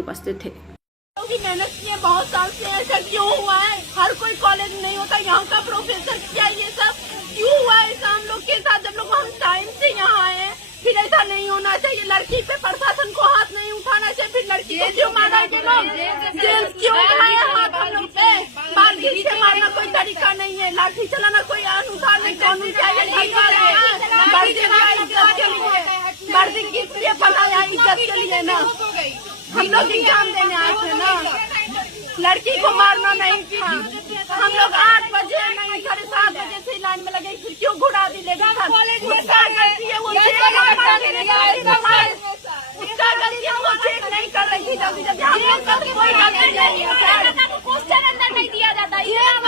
उपस्थित थे। मेहनत किए बहुत साल से, ऐसा क्यों हुआ है? हर कोई कॉलेज नहीं होता, यहाँ का प्रोफेसर क्या ये सब क्यों हुआ है ऐसा हम लोग के साथ? जब लोग हम टाइम से यहाँ आए हैं, फिर ऐसा नहीं होना चाहिए। लड़की पे प्रशासन को हाथ नहीं उठाना चाहिए। फिर लड़की को क्यों मारा ये लोग? जेल क्यों उठाए हाथ हम लोग पे? बालगिरी से मारना कोई तरीका नहीं है, लाठी चलाना कोई अनुसार नहीं। कानून क्या है? वर्दी किस लिए बनाया? इज्जत के लिए ना। हम लोग एग्जाम देने आए थे ना, लड़की को मारना नहीं था। हम लोग 8 बजे नहीं 7:30 बजे से लाइन में लगे, फिर क्यों घुड़ा दी? लेगा उसका गलती है, वो चेक नहीं कर रही थी जल्दी जल्दी। हम लोग का कोई गलती नहीं है, क्वेश्चन अंदर नहीं दिया जाता।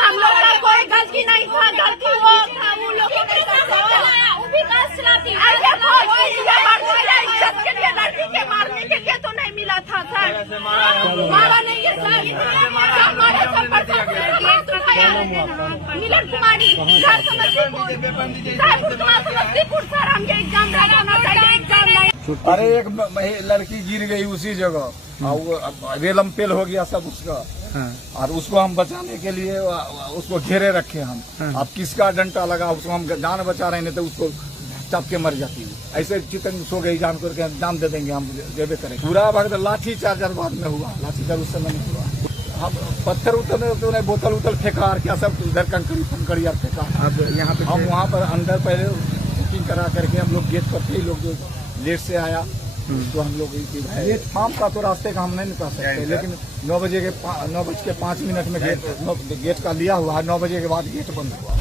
हम लोग का कोई गलती नहीं था, गलती वो था वो लोग इज्जत के लिए, लड़की के मारने के लिए तो नहीं मिला था सर। मारा नहीं है सर, हमारे मिलन कुमारी घर समस्तीपुर सर। हम ये एग्जाम होना चाहिए, एग्जाम नहीं। अरे एक लड़की गिर गई उसी जगह और रेलम पेल हो गया सब उसका। और उसको हम बचाने के लिए उसको घेरे रखे हम। अब किसका डंटा लगा, उसको हम जान बचा रहे नहीं तो उसको चाप के मर जाती है। ऐसे चिकन सो गई जान करके जान दे देंगे, हम देवे करें। पूरा भक्त लाठी चार्ज बाद में हुआ, लाठी चार्ज उस समय नहीं हुआ। हम पत्थर उतर बोतल उतल फेंका, क्या सब इधर कंकड़ी यार फेंका। अब यहाँ पे हम वहाँ पर अंदर पहले बुकिंग करा करके हम लोग गेट पर थे। लोग जो लेट से आया तो हम लोग शाम का तो रास्ते का हम नहीं निकाल सकते, लेकिन 9 बज के 5 मिनट में गेट का लिया हुआ है। 9 बजे के बाद गेट बंद हुआ।